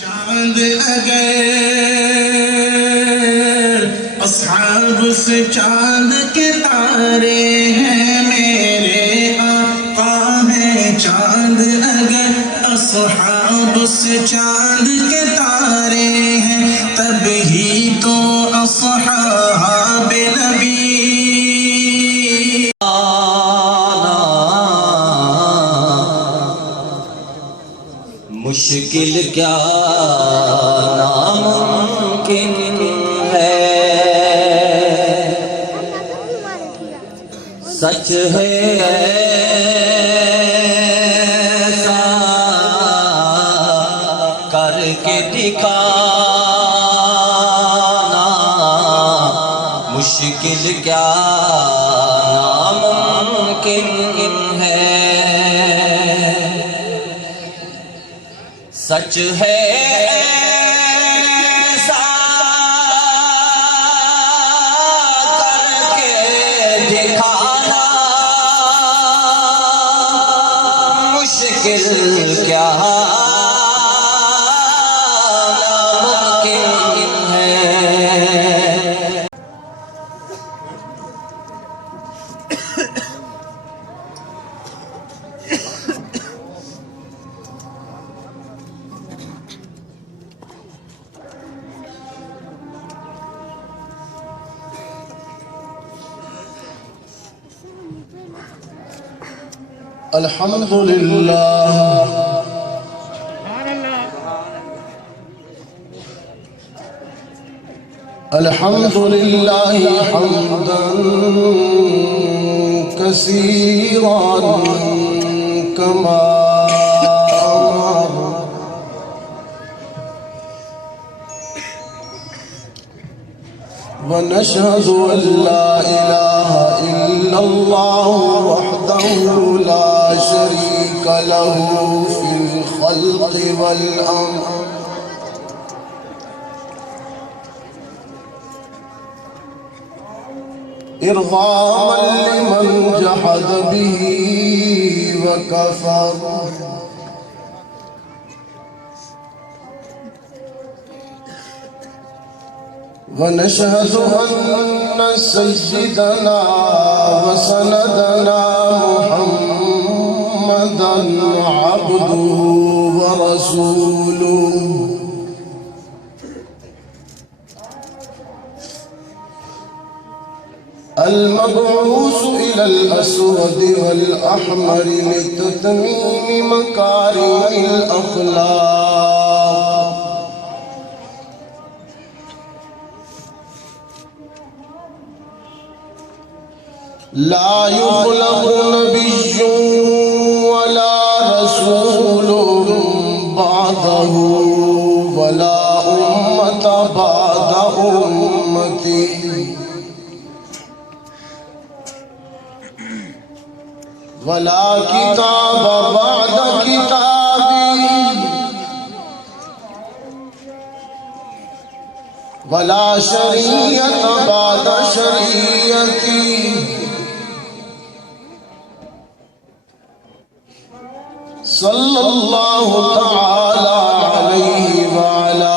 چاند اگر اصحاب سے چاند کے تارے ہیں، میرے آقا ہیں چاند اگر اصحاب سے چاند کے تارے ہیں، تب ہی تو اصحاب نبی مشکل کیا ناممکن ہے، سچ ہے ایسا کر کے دکھانا، مشکل کیا ناممکن ہے، سچ ہے ایسا کر کے دکھانا، مشکل کیا ناممکن ہے۔ الحمد للہ الحمد للہ حمدا کثیرا کما امر، ونشهد ان لا اله الا الله وحده لا شريك له في الخلق والامر، ارغاما لمن جحد به وكفر، ونشهد أن سيدنا وسندنا محمدا عبده ورسوله، المبعوث إلى الأسود والأحمر لتتميم مكارم الأخلاق، لا يخلق نبي ولا رسول بعده ولا أمة بعد أمتي، ولا كتاب بعد كتابي، ولا شريعة بعد شريعتي، صلى الله تعالى عليه وعلى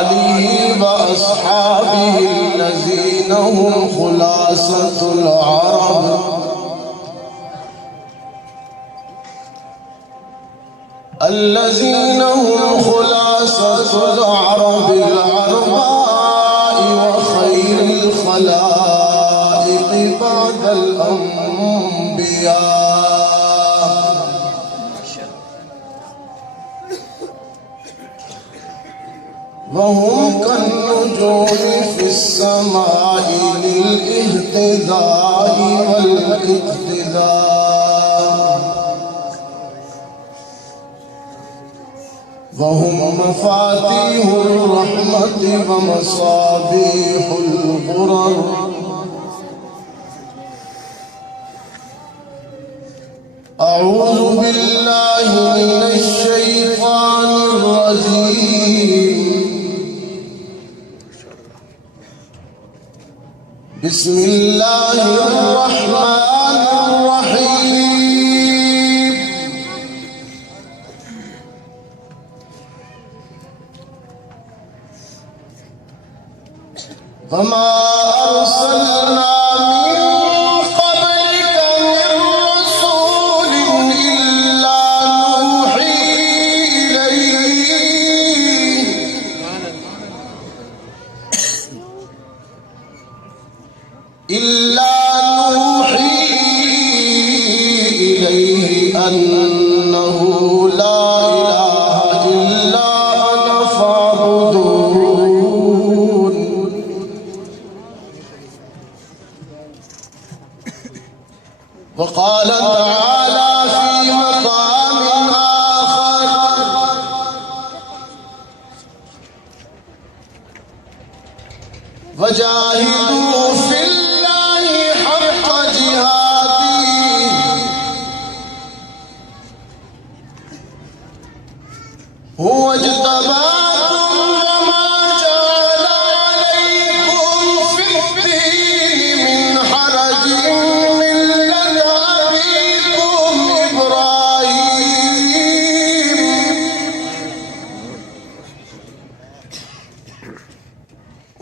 آله وأصحابه الذين هم خلاصة العرب، الذين هم خلاصة العرب العرباء وخير الخلائق بعد الأنبياء، وهم كالنجوم في السماء للاهتداء والاقتداء، وهم مفاتيح الرحمة ومصابيح الغرر، أعوذ بالله من الشيطان الرجيم، بسم الله الرحمن الرحيم، وما أرسلنا من قبلك من رسول إلا نوحي إليه أنه لا إله إلا أنا فاعبدون. وقال تعالى في مقام آخر وجاهدوا في الله حق جهاده هو اجتباكم وما جعل عليكم في الدين من حرج ملة أبيكم إبراهيم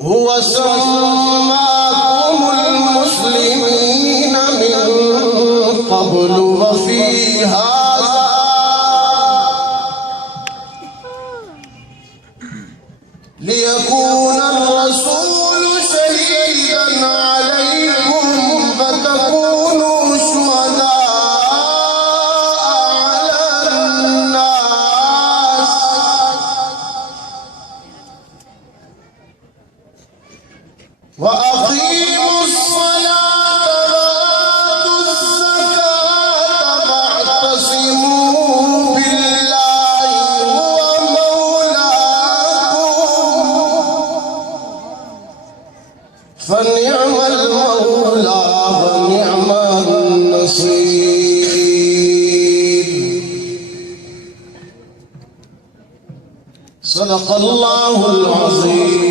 هو سماكم المسلمين من قبل وفي هذا ليكون الرسول شهيدا عليكم فتكونوا شهداء على الناس وأقيموا الصلاة وآتوا الزكاة واعتصموا بالله هو مولاكم فنعم المولى ونعم النصير. صدق الله العظيم.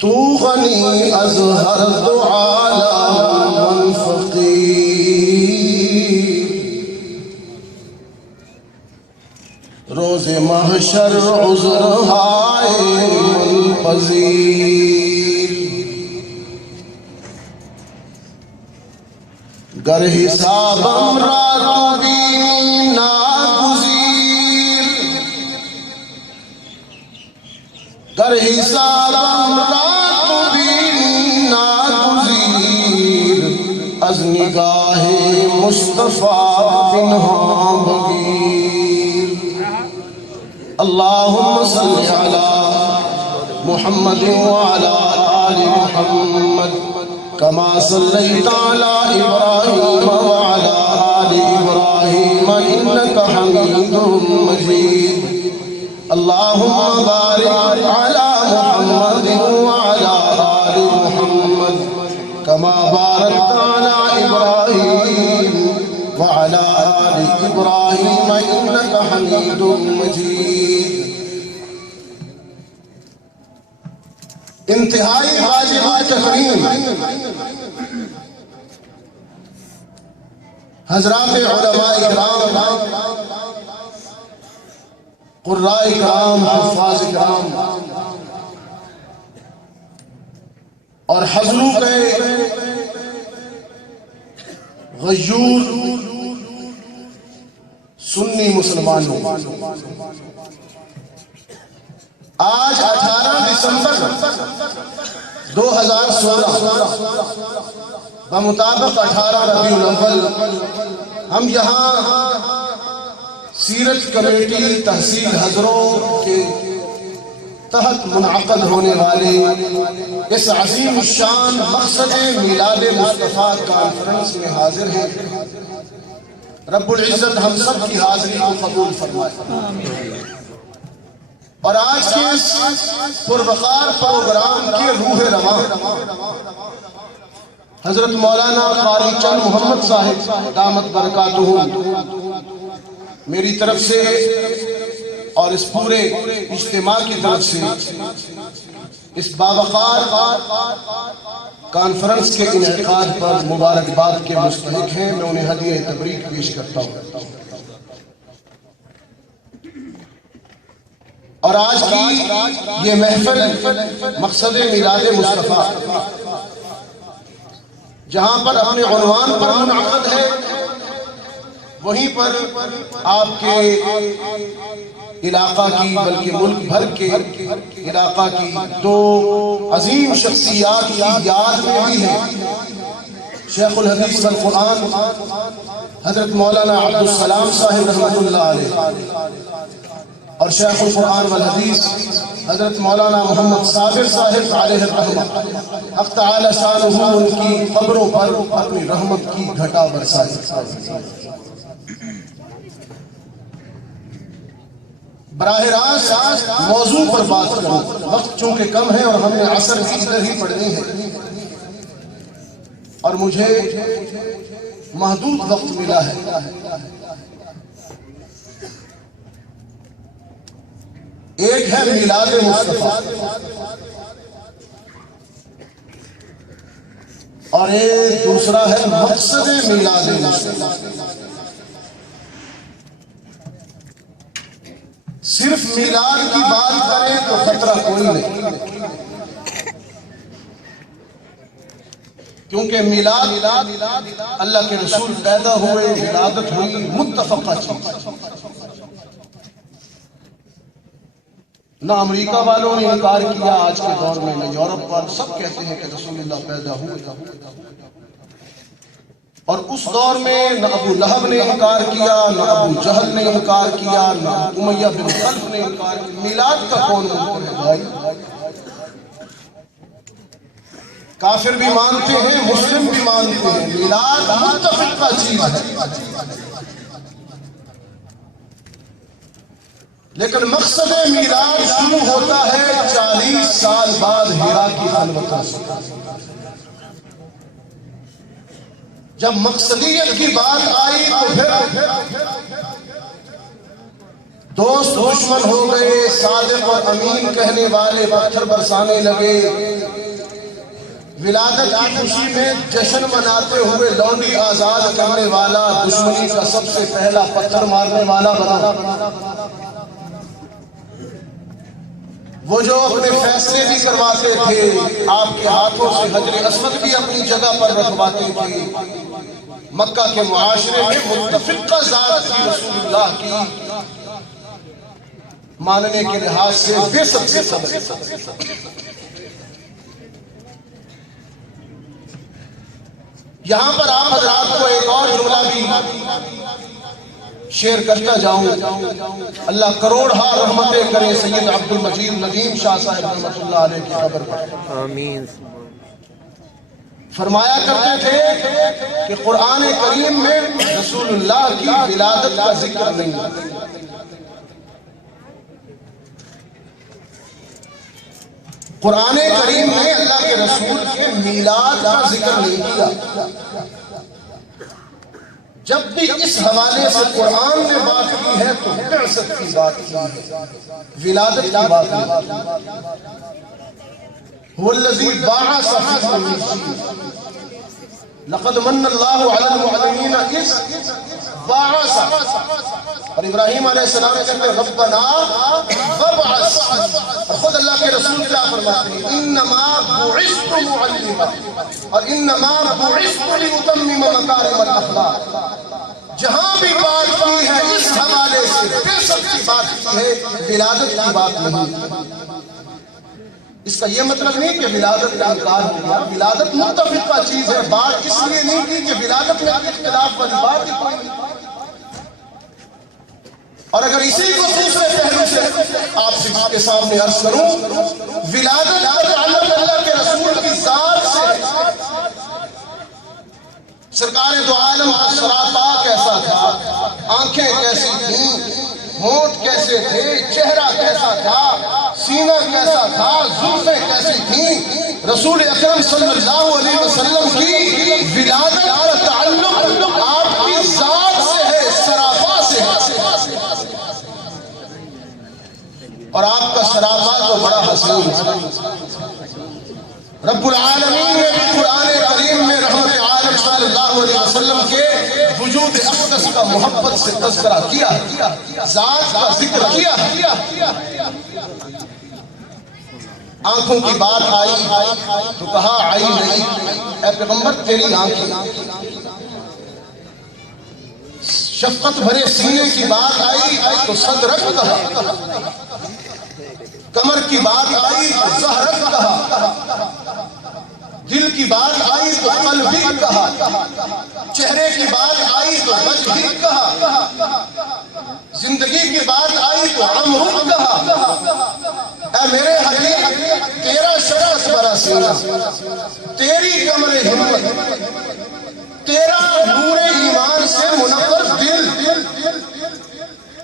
تو غنی از ہر دو عالم من فقیر روز محشر عذر ہائے منپذیر گر حسابم را تو بینی ناگزیر گر حسابم را از نگاہ مصطفیٰ پنہا بگیر. اللہم صلی علی محمد وعلی آل محمد کما صلیت علی ابراہیم وعلی آل ابراہیم انکا حمید مجید. اللہم بارک علی محمد وعلی آل محمد كما باركت على إبراهيم وعلى آل إبراهيم إنك حميد مجيد. انتہائی واجب تکریم حضرات علماء کرام، قراء کرام، حفاظ کرام اور حضروں کے غیور سنی مسلمانوں، آج 18 دسمبر 2016 بمطابق 18 ربیع الاول ہم یہاں سیرت کمیٹی تحصیل حضروں کے تحت منعقد ہونے والے اس عظیم الشان مقصد میلاد مصطفیٰ کانفرنس میں حاضر ہیں. رب العزت ہم سب کی حاضری کو قبول فرمائے اور آج کے اس پروقار پروگرام کے روح رواں حضرت مولانا قاری چند محمد صاحب دامت برکاتہ میری طرف سے اور اس پورے اجتماع کی طرف سے اس باوقار کانفرنس کے انعقاد پر مبارکباد کے مستحق ہیں. میں انہیں ہدیہ تبریک پیش کرتا ہوں. اور آج کی یہ محفل مقصد میلاد مصطفیٰ جہاں پر اپنے عنوان پر منعقد ہے، وہیں پر آپ کے علاقہ کی بلکہ ملک بھر کے علاقہ کی دو عظیم شخصیات کی یاد میں بھی ہے، شیخ الحدیث والقرآن حضرت مولانا عبدالسلام صاحب رحمۃ اللہ علیہ اور شیخ القرآن والحدیث حضرت مولانا محمد صابر صاحب علیہ الرحمہ، حق تعالی شانہ ان کی قبروں پر اپنی رحمت کی گھٹا برسائے۔ براہ راست موضوع پر بات کروں، وقت چونکہ کم ہے اور ہم نے عصر کی ادھر ہی پڑھنی ہے اور مجھے محدود وقت ملا ہے۔ ایک ہے میلاد مصطفیٰ اور ایک دوسرا ہے مقصد میلاد مصطفیٰ۔ صرف میلاد کی بات کریں تو خطرہ کوئی نہیں، کیونکہ میلاد اللہ کے رسول پیدا ہوئے، ولادت ہوئی، متفقہ چیز۔ نہ امریکہ والوں نے انکار کیا آج کے دور میں، نہ یورپ والے، سب کہتے ہیں کہ رسول اللہ پیدا ہوئے۔ اور اس دور میں نہ ابو لہب نے انکار کیا، نہ ابو جہل نے انکار کیا، نہ امیہ بن خلف نے انکار کیا۔ میلاد کا کون منکر ہے بھائی؟ کافر بھی مانتے ہیں، مسلم بھی مانتے ہیں، میلاد متفقہ چیز ہے۔ لیکن مقصد میلاد شروع ہوتا ہے 40 سال بعد ہیرا کی خلوتوں سے۔ جب مقصدیت کی بات آئی تو پھر دوست دشمن ہو گئے، صادق اور امین کہنے والے پتھر برسانے لگے۔ ولادت کی خوشی میں جشن مناتے ہوئے لونڈی آزاد کرنے والا دشمنی کا سب سے پہلا پتھر مارنے والا بنا۔ وہ جو اپنے فیصلے بھی کرواتے تھے، آپ کے ہاتھوں سے حجر اسود بھی اپنی جگہ پر رکھواتے تھے، مکہ کے معاشرے میں متفقہ ذات کی رسول اللہ کی ماننے کے لحاظ سے بے سب سے سب۔ یہاں پر آپ حضرات کو ایک اور جملہ بھی شیئر کرتا جاؤں۔ اللہ کروڑہا رحمتیں کرے سید عبد المجید ندیم شاہ صاحب رحمۃ اللہ علیہ کی قبر پر۔ آمین۔ فرمایا کرتے تھے کہ قرآن کریم میں رسول اللہ کی ولادت کا ذکر نہیں ہے۔ قرآن کریم میں اللہ کے رسول کے میلاد کا ذکر نہیں کیا۔ جب بھی اس حوالے سے قرآن نے بات کی ہے تو بعثت کی بات کی ہے، ولادت کی بات نہیں۔ هو الذی بعث فی الرسول لقد من اللہ علی المؤمنین اذ بعث، اور ابراہیم علیہ السلام کہتے ہیں ربنا وابعث، اور خود اللہ کے رسول کیا فرماتے ہیں انما بعثت معلما اور انما بعثت لاتمم مکارم الاخلاق۔ جہاں بھی بات کی ہے اس حوالے سے بے سب کی بات کی ہے، ولادت کی بات نہیں۔ اس کا یہ مطلب نہیں کہ ولادت کا انکار ہو گیا، ولادت متفقہ چیز ہے۔ بات اس لیے نہیں کی کہ ولادت میں اختلاف والی بات ہی کوئی نہیں۔ اور اگر اسی کو دوسرے پہلو سے آپ کے سامنے عرض کروں، ولادت کا تعلق اللہ کے رسول کی ذات سے۔ سرکار دو عالم کا سراپا کیسا تھا، آنکھیں کیسی تھیں، ہونٹ کیسے تھے، چہرہ کیسا تھا، سینہ کیسا تھا، زلفیں کیسی تھیں۔ رسول اکرم صلی اللہ علیہ وسلم کی ولادت کا تعلق آپ کی ذات سے ہے، سراپا سے ہے۔ اور آپ کا سراپا تو بڑا حسین ہے۔ رب العالمین نے قرآن کریم میں رحمت عالم صلی اللہ علیہ وسلم کے وجود اقدس کا محبت سے تذکرہ کیا، ذات کا ذکر کیا، آنکھوں کی بات آئی تو کہا آئی نہیں، اے پیغمبر تیری آنکھیں، شفقت بھرے سینے کی بات آئی تو صدرک کہا، کمر کی بات آئی تو ظہرک کہا، دل کی بات آئی تو قلبی کہا، چہرے کی بات آئی تو وجہی کہا، زندگی کی بات آئی تو عمرک کہا۔ اے میرے حبیب تیرا شرف برا سینہ، تیری کمر ہمت، تیرا نور ایمان سے منور دل،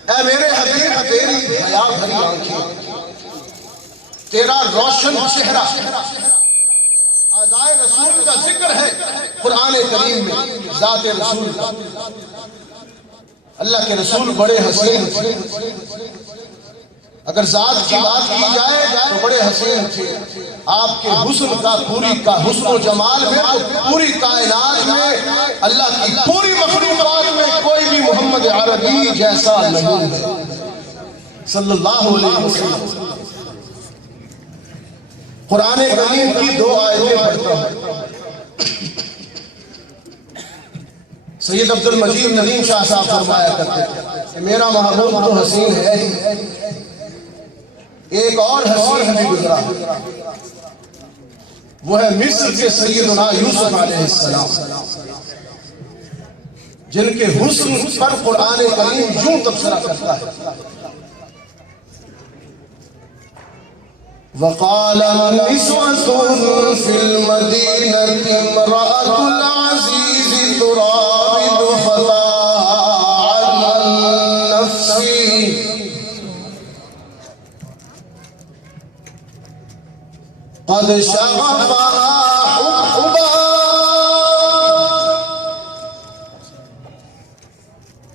اے میرے حبیب تیری حیا بھری آنکھیں، تیرا روشن چہرہ۔ اعضائے رسول کا ذکر ہے قرآن کریم میں، ذات رسول کا۔ اللہ کے رسول بڑے حسین تھے، اگر ذات کی بات کی جائے تو بڑے حسین تھے۔ آپ کے حسن کا پوری کا حسن و جمال میں تو پوری کائنات میں، اللہ کی پوری مخلوقات میں کوئی بھی محمد عربی جیسا نہیں ہے صلی اللہ علیہ وسلم۔ قرآن کریم کی 2 آیتیں پڑھتا ہوں۔ سید عبد المجید ندیم شاہ صاحب فرمایا کرتے تھے کہ میرا محبوب تو حسین ہے ہی، ایک اور حسین بھی گزرا، وہ ہے مصر کے سیدنا یوسف علیہ السلام، جن کے حسن پر قرآن کریم یوں تبصرہ کرتا ہے، وقال نسوة في المدينة امرأة العزيز تراود فتاها عن نفسه قد شغفها حبا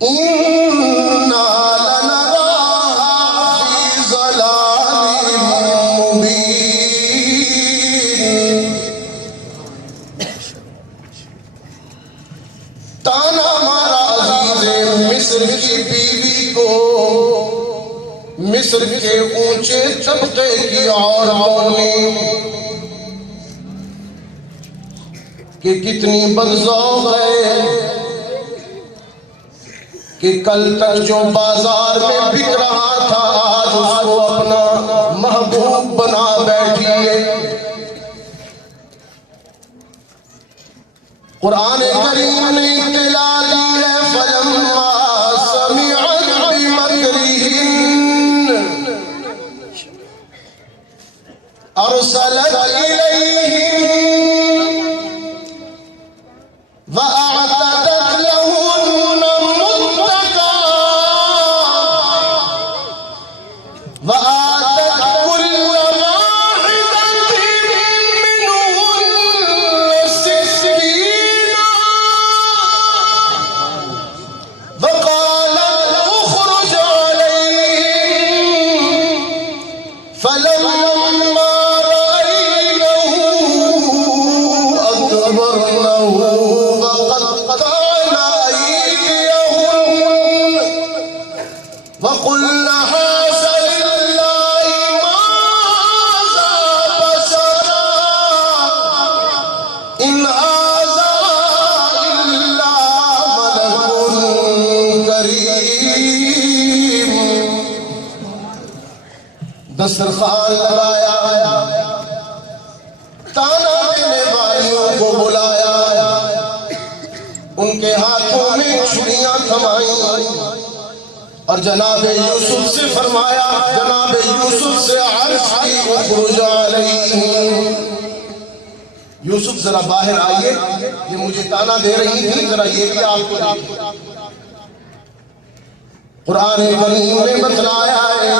إنا لنراها في ضلال مبين۔ تانا مارا عزیز مصر کی بیوی کو، مصر کے اونچے طبقے کی عورتوں نے، کہ کتنی بدذوق ہے کہ کل تک جو بازار میں بک رہا تھا آج اس کو اپنا محبوب بنا بیٹھی ہے۔ قرآن کریم نے اطلاع دی ہے فَلَمَّا سَمِعَتْ بِمَكْرِهِنَّ أَرْسَلَتْ إِلَيْهِنَّ وَأَعْتَدَتْ لَهُنَّ مُتَّكَأً وَآتَتْ كُلَّ وَاحِدَةٍ مِّنْهُنَّ سِكِّينًا وَقَالَتْ اخْرُجْ عَلَيْهِمْ فَلَمَّا رَأَيْنَهُ أَكْبَرْنَهُ وَقَطَّعْنَ أَيْدِيَهُنَّ وَقُلْنَ حَاشَ لِلَّهِ مَا هَذَا بَشَرًا إِنْ هَذَا إِلَّا مَلَكٌ كَرِيمٌ۔ دسترخوان لگایا، تانا دینے والیوں کو بلایا، ان کے ہاتھوں میں چھریاں تھمائیں اور جناب یوسف سے فرمایا، جناب یوسف سے عرض کی اخرج علیہم، یوسف ذرا باہر آئیے، یہ مجھے تانا دے رہی تھی، ذرا یہ بھی آپ کو دیکھیں۔ قرآن کریم نے بتلایا ہے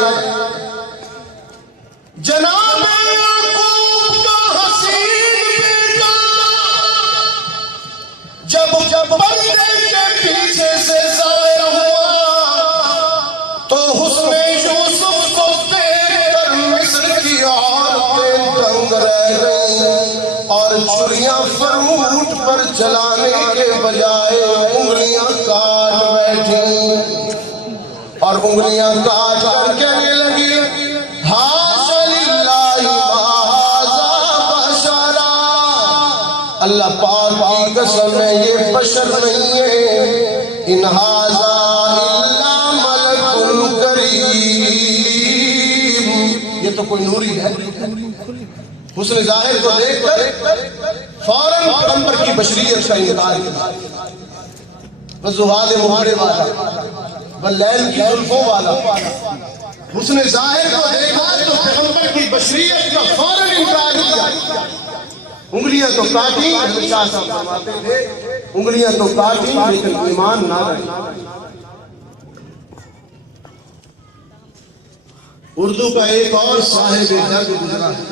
جناب یعقوب کا حسین بیٹا جب بندے کے پیچھے سے ظاہر ہوا تو حسن یوسف کو دیکھ کر مصر کی عورتیں دنگ رہ گئیں اور چھریاں فروٹ پر چلانے کے بجائے انگلیاں کاٹ بیٹھی اور انگلیاں کاٹ کر کہنے لگی حاش للہ ھذا بشرا، اللہ پاک کی قسم ہے یہ بشر نہیں ہے، ان ھذا الا ملک کریم، یہ تو کوئی نوری ہے۔ حسن ظاہر کو دیکھ کر فوراً پیغمبر کی بشریت کا انکار کیا، وضحاد مہرے والا، واللیل کی زلفوں والا، حسن ظاہر کو دیکھا تو پیغمبر کی بشریت کا فوراً انکار کیا۔ انگلیاں تو کاٹی، شاہ صاحب فرماتے تھے انگلیاں تو کاٹی لیکن ایمان نہ رہی۔ اردو کا ایک اور صاحب درد گزرا ہے،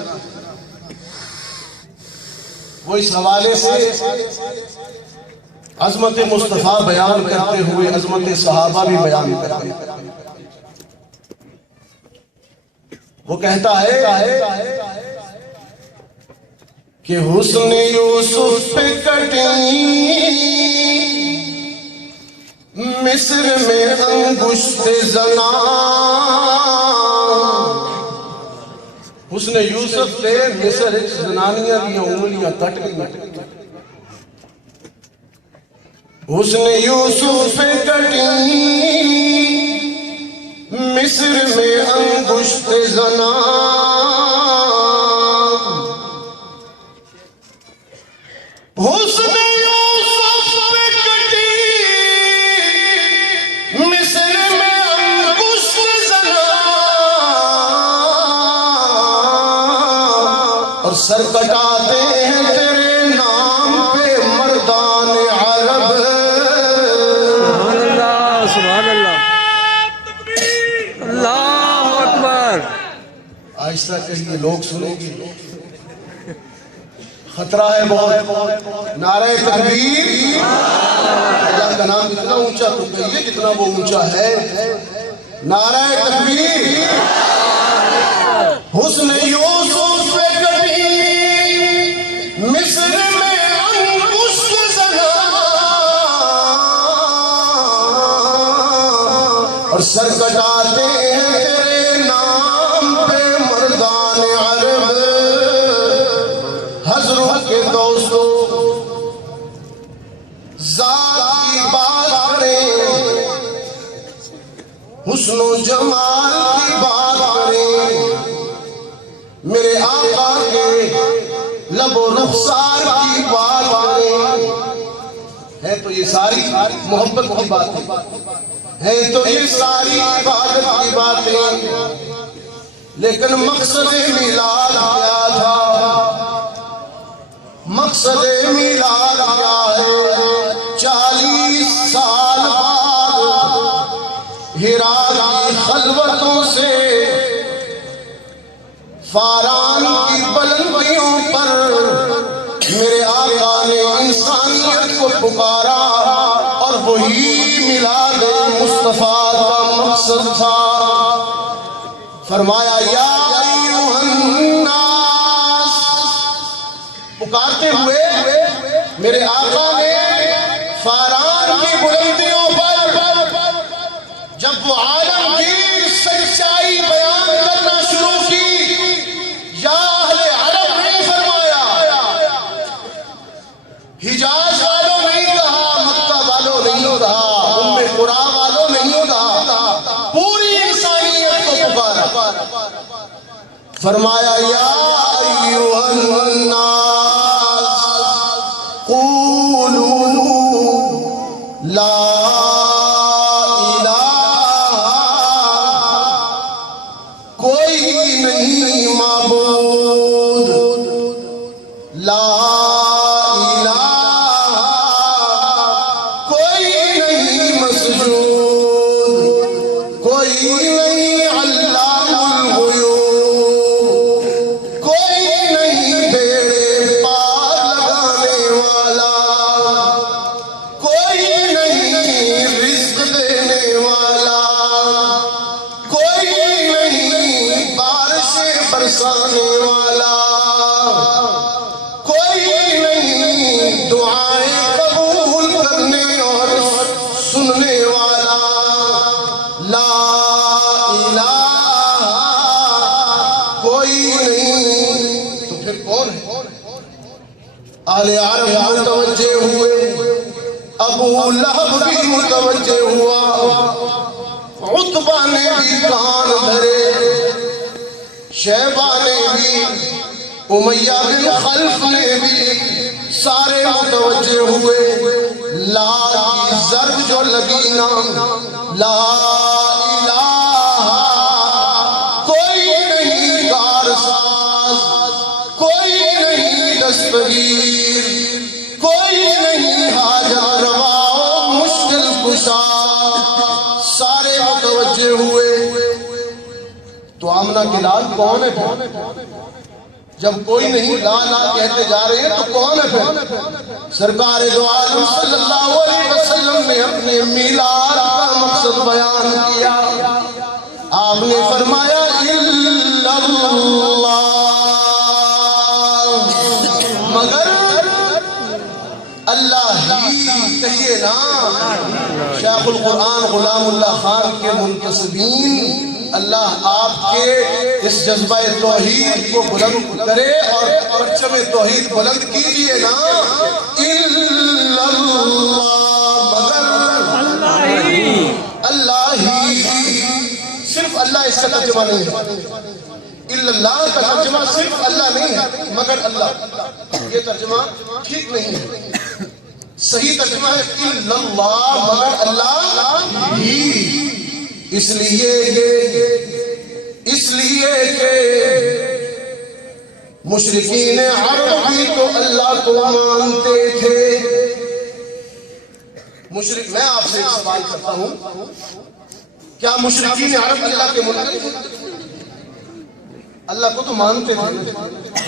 وہ اس حوالے سے عظمت مصطفیٰ بیان کرتے ہوئے عظمت صحابہ بھی بیان کرتے ہیں۔ وہ کہتا ہے کہ حسن یوسف پہ کٹی مصر میں انگشت زنا، حسن یوسف سے مصر زنانیاں کی انگلیاں کٹ گئی۔ حسن یوسف پہ کٹی مصر میں انگشت زنا، حسن یوسف پہ کٹی مصر میں انگشت زنا، اور سر کٹاتے ہیں تیرے نام پہ مردان عرب۔ سبحان اللہ، سبحان اللہ، اللہ اکبر۔ آہستہ کہیے، لوگ سنیں گے، خطرہ ہے بہت۔ نعرہ تکبیر، اللہ کا نام اتنا اونچا تو کہیے جتنا وہ اونچا ہے۔ نعرہ تکبیر۔ حسن یوسف پہ کٹی مصر میں انگشت زنا، اور سر کٹاتے ہیں تیرے نام پہ مردان عرب۔ حضرت کے دوستو ذات کی بات کریں، حسن و جمال کی بات کریں، میرے آقا کے لب و رخسار کی بات کریں، ہے تو یہ ساری محبت کی باتیں، ہے تو یہ ساری عبادت کی باتیں، لیکن مقصد میلاد کیا تھا؟ مقصد میلاد کیا ہے؟ 40 سال بعد ہیرا کی خلوتوں سے فاران کی بلندیوں پر میرے آقا نے انسانیت کو پکارا، اور وہی میلاد مصطفیٰ کا مقصد تھا۔ فرمایا یا ایھا الناس، پکارتے ہوئے میرے آقا نے فاران کی بلندیوں پر جب وہ عالمگیر سچائی بیان کرنا شروع کی، یا اہل عرب نہیں فرمایا، حجاز والوں نہیں کہا، مکہ والوں نہیں کہا، ام قرا والوں نہیں کہا، پوری انسانیت کو پکارا۔ فرمایا یا ایھا الناس قولوا لا کوئی نہیں معبود، لا الہ کوئی نہیں مسجود، کوئی نہیں علام الغیوب، کوئی نہیں بیڑے پار لگانے والا، کوئی نہیں رزق دینے والا، کوئی نہیں بارشیں برسانے والا، کوئی نہیں دعائیں قبول کرنے اور سننے والا، اہل عرب متوجہ ہوئے، ابو لہب بھی متوجہ ہوا، عتبہ نے بھی کان دھرے، شیبہ نے بھی، امیہ بن خلف نے بھی، سارے متوجہ ہوئے۔ لا کی ضرب جو لگی نا، لا الہ، کوئی نہیں کارساز، کوئی نہیں دستگیر، کوئی نہیں حاجت روا مشکل کشا، سارے متوجہ ہوئے۔ تو آمنہ کی لال کون ہے پھر؟ جب کوئی نہیں لا لا کہتے جا رہے ہیں تو کون ہے پھر؟ سرکار دو عالم صلی اللہ علیہ وسلم نے اپنے میلاد کا مقصد بیان کیا۔ آپ نے فرمایا الا اللہ، مگر اللہ ہی کہیے نا۔ شیخ القرآن غلام اللہ خان کے منتسبین اللہ آپ کے اس جذبہ توحید کو بلند کرے اور پرچم توحید بلند کیجئے نا۔ الا اللہ، مگر اللہ ہی، صرف اللہ اس کا ترجمہ نہیں ہے۔ الا اللہ کا ترجمہ صرف اللہ نہیں ہے، مگر اللہ، یہ ترجمہ ٹھیک نہیں ہے۔ صحیح ترجمہ ہے الا اللہ، مگر اللہ ہی۔ اس لیے کہ مشرکین عرب بھی تو اللہ کو مانتے تھے۔ میں آپ سے ایک سوال کرتا ہوں، کیا مشرکین عرب اللہ کے منکر تھے؟ اللہ کو تو مانتے تھے۔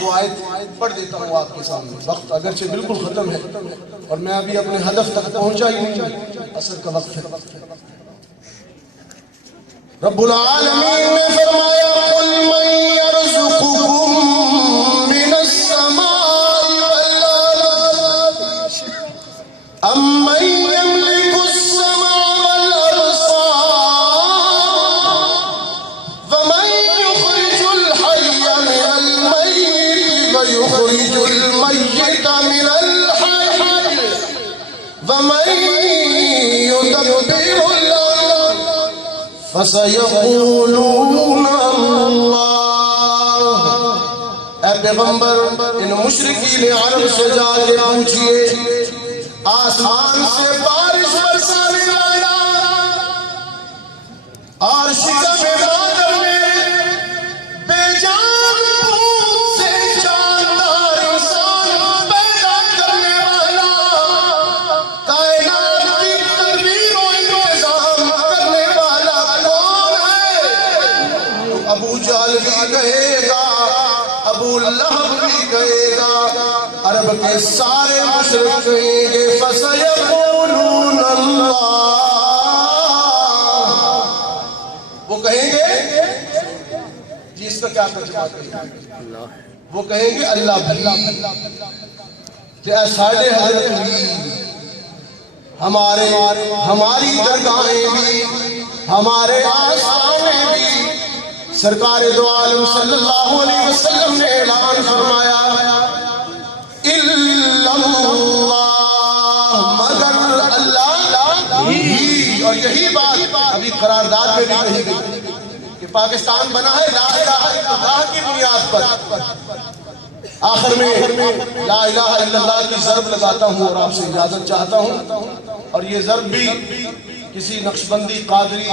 وہ آیت پڑھ دیتا ہوں آپ کے سامنے، وقت اگرچہ بالکل ختم ہے اور میں ابھی اپنے ہدف تک پہنچا ہی نہیں، عصر کا وقت ہے۔ رب العالمین نے فرمایا قل من يرزقكم من السماء والارض امن يملك السمع والابصار ومن يخرج الحي من الميت ويخرج الميت من الحي ومن يدبر فَسَيَقُولُونَ اللَّهُ۔ اے پیغمبر ان مشرکین عرب سے جا کے پوچھئے، آسمان سے بارش برسانے والا اور شکم بادل میں بے جان بھوک سے جاندار انسان پیدا کرنے والا، کائنات کی تدبیر و انتظام کرنے والا ابو جہل بھی کہے گا، ابو لہب بھی کہے گا، عرب کے سارے مشرک کہیں گے فَسَيَقُولُونَ اللَّهُ۔ وہ کہیں گے جی، اس کا کیا ترجمہ کریں گے؟ وہ کہیں گے اللہ بھی کہ اے ساڈے حضرت بھی، ہماری درگاہیں بھی، ہمارے آستانے بھی۔ سرکار دو عالم صلی اللہ علیہ وسلم نے اعلان فرمایا الا اللہ، مگر اللہ ہی۔ اور یہی بات ابھی قرارداد میں بھی کہی گئی کہ پاکستان بنا ہے لا الہ الا اللہ کی بنیاد پر۔ آخر میں لا الہ الا اللہ کی ضرب لگاتا ہوں اور آپ سے اجازت چاہتا ہوں، اور یہ ضرب بھی کسی نقشبندی، قادری،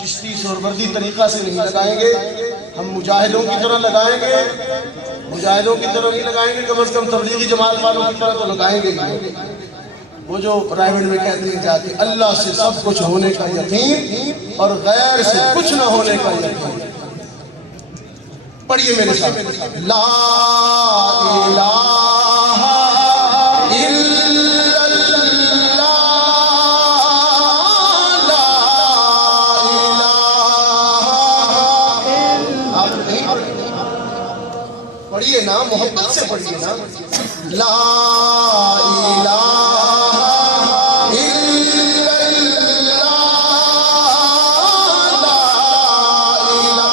چشتی، سہروردی طریقہ سے نہیں لگائیں گے، ہم مجاہدوں کی طرح لگائیں گے۔ مجاہدوں کی طرح نہیں لگائیں گے، کم از کم تبلیغی جماعت والوں کی طرح تو لگائیں گے۔ وہ جو پرائیویٹ میں کہتے ہیں جا کے اللہ سے سب کچھ ہونے کا یقین اور غیر سے کچھ نہ ہونے کا یقین۔ پڑھیے میرے ساتھ، لا الہ پڑھیے نا، محبت سے پڑھیے نا، لا الہ الا اللہ، لا الہ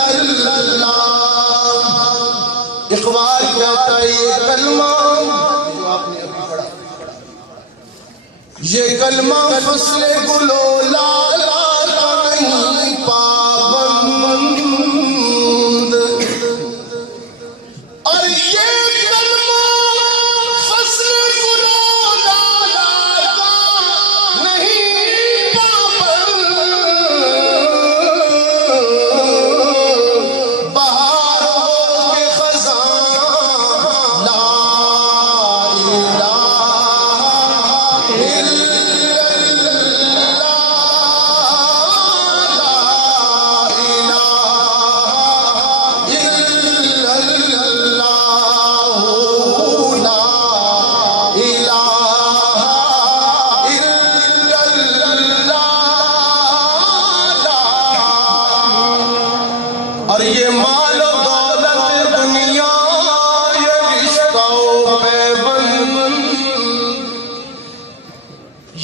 الا اللہ۔ اقبال کلمہ جو آپ نے ابھی پڑھا، یہ کلمہ فصل گلو لالا کا نہیں پابند، اور یہ کلمہ فصل گلو لالا کا نہیں پابند، بہاروں کے خزاں لا الہ اور یہ مال و دولت دنیا یہ رشتہ و پیوند،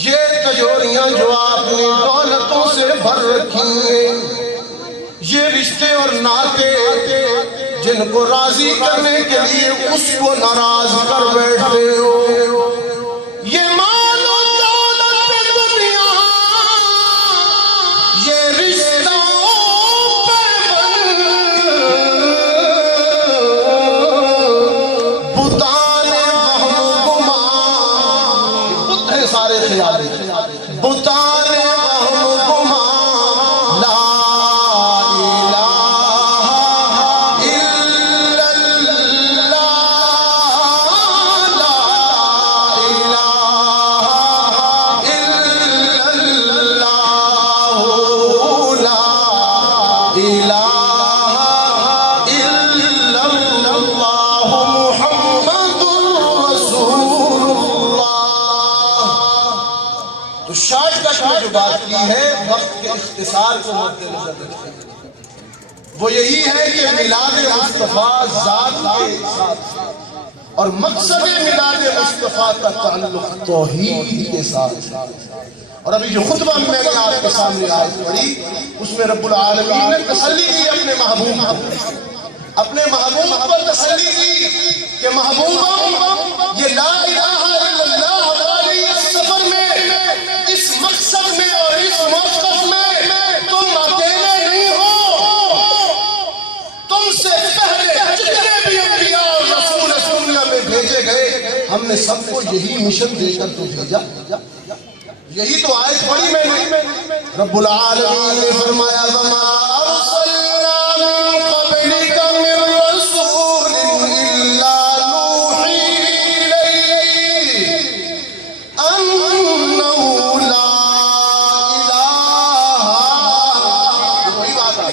یہ تجوریاں جو آپ نے دولتوں سے بھر رکھی ہیں، یہ رشتے اور ناطے جن کو راضی کرنے کے لیے اس کو ناراض کر بیٹھتے ہو، یہ مال و دولت دنیا یہ رشتہ سارے خیال بتان وہم گمان لا الہ الا اللہ، لا الہ الا اللہ، لا الہ الا اللہ، محمد رسول اللہ۔ تو شارٹ کٹ میں جو بات کی ہے وقت کے اختصار کو مد نظر رکھتے ہیں، وہ یہی ہے کہ میلاد مصطفیٰ ذات کے ساتھ اور مقصد میلاد مصطفیٰ کا تعلق توحید کے ساتھ۔ اور ابھی جو خطبہ میں نے آپ کے سامنے آیت پڑھی اس میں رب العالمین نے تسلی دی اپنے محبوب پر تسلی دی کہ محبوب یہ لا الہ الا اللہ والی اس سفر میں، اس مقصد میں اور اس موقف میں تم اکیلے نہیں ہو، تم سے پہلے جتنے بھی انبیاء اور رسول دنیا میں بھیجے گئے ہم نے سب کو یہی مشن دے کر تو بھیجا۔ یہی تو آیت پڑھی میں نے، رب العالمین نے فرمایا وما ارسلنا من قبلک من رسول الا نوحی الیہ انہ لا الہ، وہی بات ہے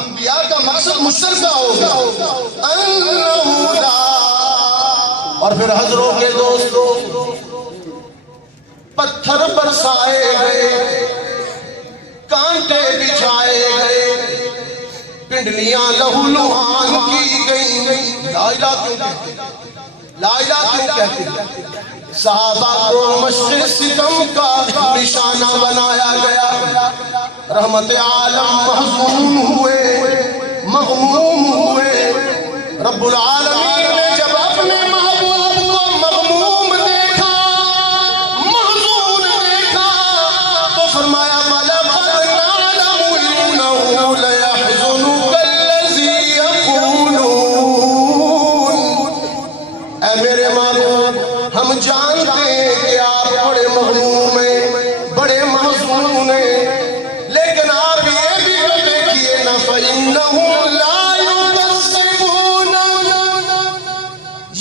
انبیاء کا مقصد مشترکہ ہوگا، انہ لا، اور پھر حضروں کے دوستوں پتھر برسائے گئے، کانٹے بچھائے گئے، پنڈلیاں لہو لہان کی گئیں، لا الہ کیوں کہتے ہیں؟ لا الہ کیوں کہتے ہیں؟ صحابہ کو مشق ستم کا نشانہ بنایا گیا، رحمت عالم محزون ہوئے، مغموم ہوئے، رب العالمین نے جب اپنے محبوب کو مغموم دیکھا، فرمایا وَلَقَدْ نَعْلَمُ إِنَّهُ لَيَحْزُنُكَ الَّذِي يَقُولُونَ، اے میرے محبوب ہم جانتے ہیں کہ آپ بڑے مغموم ہیں، بڑے محزون ہیں، لیکن آپ یہ بھی دیکھیے نا فَإِنَّهُمْ لَا يُكَذِّبُونَ،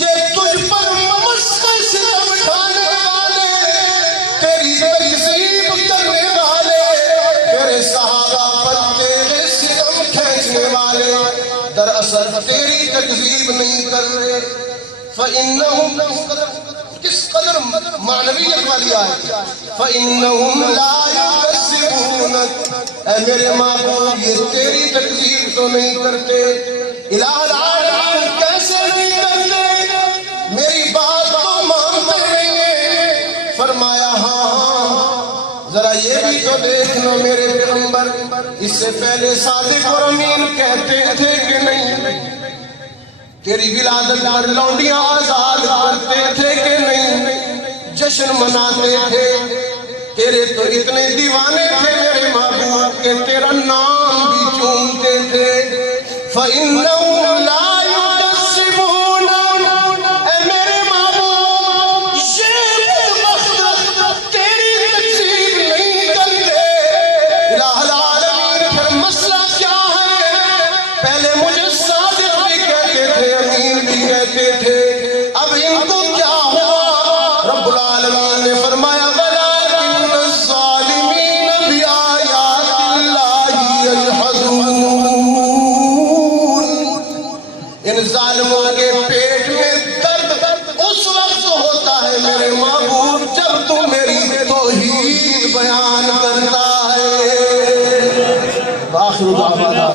یہ تجھ پر مسخ ستم ڈھانے والے، تیری تکذیب کرنے والے، تیرے صحابہ پر تیرے ستم کھینچنے والے دراصل تیری تکذیب نہیں کر رہے۔ فَإِنَّهُمْ کس قدر معنویت والی آیت، فَإِنَّهُمْ لَا يُكَذِّبُونَ، اے میرے محبوب یہ تیری تکذیب تو نہیں کرتے، الہ العالمین کیسے نہیں کرتے، میری بات تو مانتے نہیں ہیں۔ فرمایا ہاں ذرا یہ بھی تو دیکھنا میرے پیغمبر، اس سے پہلے صادق اور امین کہتے تھے کہ نہیں؟ تیری ولادت پر لونڈیاں آزاد کرتے تھے کہ نہیں، جشن مناتے تھے؟ تیرے تو اتنے دیوانے تھے میرے محبوب کہ تیرا نام بھی چومتے تھے۔ فَإِنَّهُمْ لَا يُكَذِّبُونَ، اے میرے محبوب یہ بدبخت تیری تکذیب نہیں کرتے۔ الہ العالمین پھر مسئلہ کیا ہے؟ پہلے مجھے صادق بھی کہتے تھے، امین بھی کہتے تھے، اب ان کو کیا ہوا؟ رب العالمین نے فرمایا وَلَٰكِنَّ الظَّالِمِينَ بِآيَاتِ اللَّهِ يَجْحَدُونَ۔ ان ظالموں کے پیٹ میں درد اس وقت ہوتا ہے میرے محبوب جب تو میری توحید بیان کرتا ہے۔ آخر دعوانا